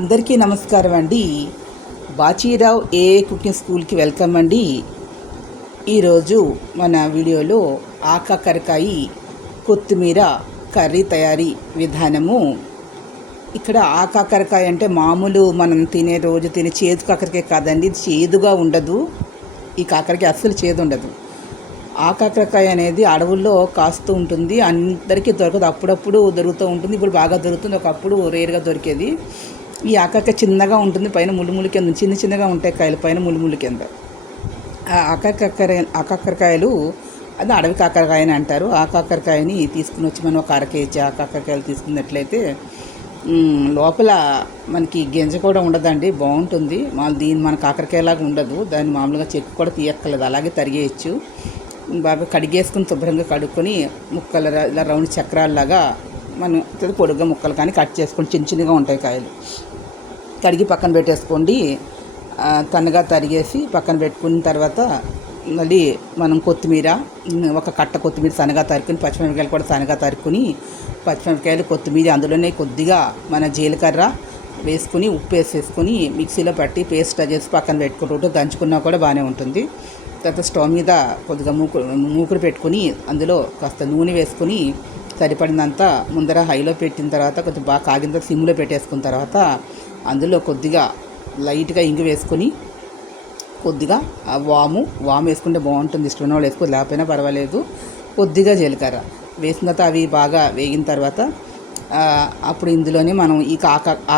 అందరికీ నమస్కారం అండి. బాచీరావు కుకింగ్ స్కూల్కి వెల్కమ్ అండి. ఈరోజు మన వీడియోలో ఆకాకరకాయ కొత్తిమీర కర్రీ తయారీ విధానము. ఇక్కడ ఆకాకరకాయ అంటే మామూలు మనం రోజు తినే చేదు కాకరకాయ కాదండి. ఇది చేదుగా ఉండదు. ఈ కాకరకాయ అస్సలు చేదు ఉండదు. ఆకాకరకాయ అనేది అడవుల్లో కాస్తూ ఉంటుంది. అందరికీ దొరకదు, అప్పుడప్పుడు దొరుకుతూ ఉంటుంది. ఇప్పుడు బాగా దొరుకుతుంది, ఒకప్పుడు రేరుగా దొరికేది. ఈ ఆకాకర చిన్నగా ఉంటుంది, పైన ముళ్ళు కింద చిన్నగా ఉంటాయి కాయలు, పైన ముళ్ళు కింద. ఆ ఆకాకరకాయలు అది అడవి కాకరకాయ అని అంటారు. ఆ కాకరకాయని తీసుకుని వచ్చి మనం ఒక కేజీ ఆకాకరకాయలు తీసుకున్నట్లయితే లోపల మనకి గింజ కూడా ఉండదండి, బాగుంటుంది. మన కాకరకాయలాగా ఉండదు. దాన్ని మామూలుగా చెక్కు కూడా తీయక్కర్లేదు, అలాగే తరిగేయచ్చు. బాగా కడిగేసుకుని శుభ్రంగా కడుక్కొని ముక్కలు ఇలా రౌండ్ చక్రాల్లాగా మనం పొడుగ్గా ముక్కలు కానీ కట్ చేసుకొని చిన్నగా ఉంటాయి కాయలు. కడిగి పక్కన పెట్టేసుకోండి. తనగా తరిగేసి పక్కన పెట్టుకున్న తర్వాత మళ్ళీ మనం కొత్తిమీర, ఒక కట్ట కొత్తిమీర సన్నగా తరుక్కుని, పచ్చిమిరపకాయలు కూడా సన్నగా తరుక్కుని, పచ్చిమిరపకాయలు కొత్తిమీర అందులోనే కొద్దిగా మన జీలకర్ర వేసుకుని ఉప్పు వేసేసుకొని మిక్సీలో పట్టి పేస్ట్ చేసి పక్కన పెట్టుకుంటూ దంచుకున్నా కూడా బాగానే ఉంటుంది. తర్వాత స్టవ్ మీద కొద్దిగా మూకుడు పెట్టుకుని అందులో కాస్త నూనె వేసుకుని సరిపడినంత ముందర హైలో పెట్టిన తర్వాత కొంచెం బాగా కాగిన తర్వాత సిమ్లో పెట్టేసుకున్న తర్వాత అందులో కొద్దిగా లైట్గా ఇంగు వేసుకొని కొద్దిగా వాము వేసుకుంటే బాగుంటుంది. ఇష్టమైన వాళ్ళు వేసుకో, లేకపోయినా పర్వాలేదు. కొద్దిగా జీలకర్ర వేసిన తర్వాత అవి బాగా వేగిన తర్వాత అప్పుడు ఇందులోనే మనం ఈ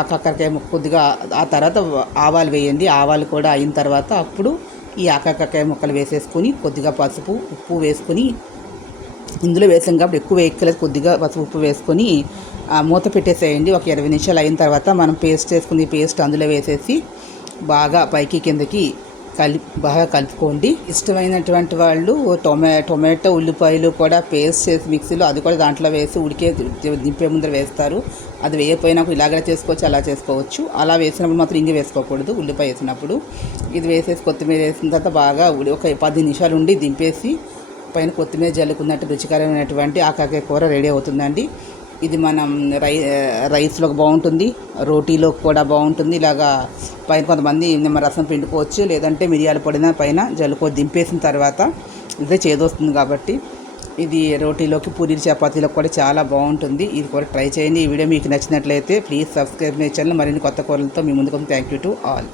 ఆకాకరకాయ కొద్దిగా ఆ తర్వాత ఆవాలు వేయండి. ఆవాలు కూడా అయిన తర్వాత అప్పుడు ఈ ఆకాకరకాయ ముక్కలు వేసేసుకొని కొద్దిగా పసుపు ఉప్పు వేసుకొని, ఇందులో వేసాం కాబట్టి ఎక్కువ వేయక్కలేదు, కొద్దిగా పసుపు ఉప్పు వేసుకొని మూత పెట్టేసేయండి. ఒక 20 నిమిషాలు అయిన తర్వాత మనం పేస్ట్ చేసుకుని పేస్ట్ అందులో వేసేసి బాగా పైకి కిందకి బాగా కలుపుకోండి. ఇష్టమైనటువంటి వాళ్ళు టొమాటో ఉల్లిపాయలు కూడా పేస్ట్ చేసి మిక్సీలో అది కూడా దాంట్లో వేసి దింపే ముందర వేస్తారు. అది వేయకపోయినప్పుడు ఇలాగే చేసుకోవచ్చు, అలా చేసుకోవచ్చు. అలా వేసినప్పుడు మాత్రం ఇంగి వేసుకోకూడదు. ఉల్లిపాయ వేసినప్పుడు ఇది వేసేసి కొత్తిమీర వేసిన తర్వాత బాగా ఒక 10 నిమిషాలు ఉండి దింపేసి పైన కొత్తిమీర జల్లుకున్నట్టు రుచికరమైనటువంటి ఆకాకరకాయ కూర రెడీ అవుతుందండి. ఇది మనం రైస్లోకి బాగుంటుంది, రోటీలోకి కూడా బాగుంటుంది. ఇలాగా పైన కొంతమంది నిమ్మరసం పిండుకోవచ్చు, లేదంటే మిరియాల పొడిన పైన దింపేసిన తర్వాత ఇదే చేదొస్తుంది కాబట్టి ఇది రోటీలోకి, పూరీ, చపాతీలోకి కూడా చాలా బాగుంటుంది. ఇది కూడా ట్రై చేయండి. ఈ వీడియో మీకు నచ్చినట్లయితే ప్లీజ్ సబ్స్క్రైబ్ మై ఛానల్. మరిన్ని కొత్త కూరలతో మీ ముందుకు. Thank you to all.